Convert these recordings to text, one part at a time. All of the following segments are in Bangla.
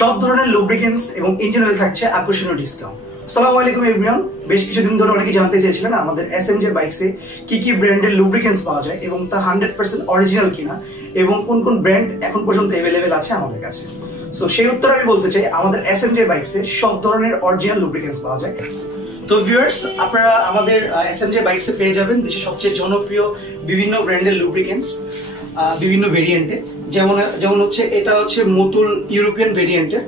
সব ধরনের লুব্রিকেন্টস এবং ইঞ্জিন অয়েল থাকছে আকর্ষণীয় ডিসকাউন্ট। আসসালামু আলাইকুম এভরিওয়ান। বেশ কিছুদিন ধরে অনেকে জানতে চেয়েছিলেন আমাদের এসএমজে বাইকসে কি ব্র্যান্ডের লুব্রিকেন্টস পাওয়া যায় এবং তা 100% অরিজিনাল কিনা এবং কোন কোন ব্র্যান্ড এখন পর্যন্ত अवेलेबल আছে আমাদের কাছে। সো সেই উত্তর আমি বলতে চাই, আমাদের এসএমজে বাইকসে সব ধরনের অরিজিনাল লুব্রিকেন্টস পাওয়া যায়। তো ভিউয়ার্স, আপনারা আমাদের এসএমজে বাইকসে পেয়ে যাবেন দেশের সবচেয়ে জনপ্রিয় বিভিন্ন ব্র্যান্ডের লুব্রিকেন্টস বিভিন্ন ভেরিয়েন্টে। যেমন হচ্ছে এটা হচ্ছে মতুল ইউরোপিয়ান ভেরিয়েন্টের।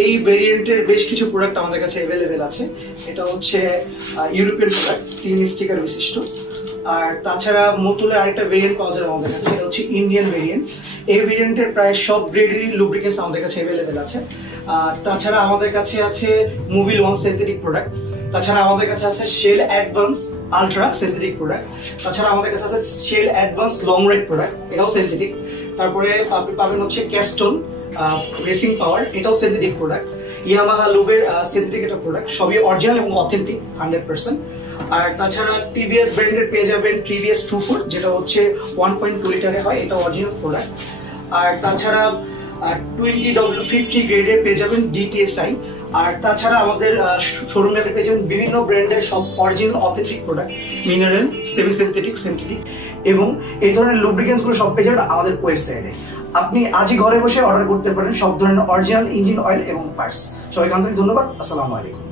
এই ভেরিয়েন্টের বেশ কিছু প্রোডাক্ট আমাদের কাছে अवेलेबल আছে। এটা হচ্ছে ইউরোপিয়ান প্রোডাক্ট 3 স্টিকার বিশিষ্ট। আর তাছাড়া মতুলের আরেকটা ভেরিয়েন্ট পাওয়া যায় আমাদের কাছে, সেটা হচ্ছে ইন্ডিয়ান ভেরিয়েন্ট। এই ভেরিয়েন্টের প্রায় সব গ্রেডেরই লুব্রিকেন্টস আমাদের কাছে अवेलेबल আছে। আর তাছাড়া আমাদের কাছে আছে মুভিল ওয়ান সিনথেটিক প্রোডাক্ট। তাছাড়া আমাদের কাছে আছে Shell advance ultra synthetic product. তাছাড়া আমাদের কাছে আছে Shell advance long ride product, এটাও সিনথেটিক। তারপরে আপনি পাবেন হচ্ছে ক্যাস্টন রেসিং পাওয়ার, এটাও সিনথেটিক প্রোডাক্ট। ইয়ামাহা লুবের সিনথেটিক একটা প্রোডাক্ট, সবই অরিজিনাল এবং অথেন্টিক 100%। আর তাছাড়া টিভিএস ব্র্যান্ডের পেয়ে যাবেন টিভিএস 24, যেটা হচ্ছে 1.2 লিটারে হয়, এটা অরিজিনাল প্রোডাক্ট। আর তাছাড়া 20W50 গ্রেডের পেয়ে যাবেন ডিটিএসআই। আর তাছাড়া আমাদের শোরুমে পেয়ে যাবেন বিভিন্ন ব্র্যান্ডের সব original authentic product, mineral, semi synthetic, synthetic, এবং এই ধরনের লুব্রিকেন্টস গুলো সব পেয়ে যাবেন আমাদের ওয়েবসাইটে। আপনি আজই ঘরে বসে অর্ডার করতে পারেন সব ধরনের অরিজিনাল ইঞ্জিন অয়েল এবং পার্টস। সবাইকে আন্তরিক ধন্যবাদ। আসসালামু আলাইকুম।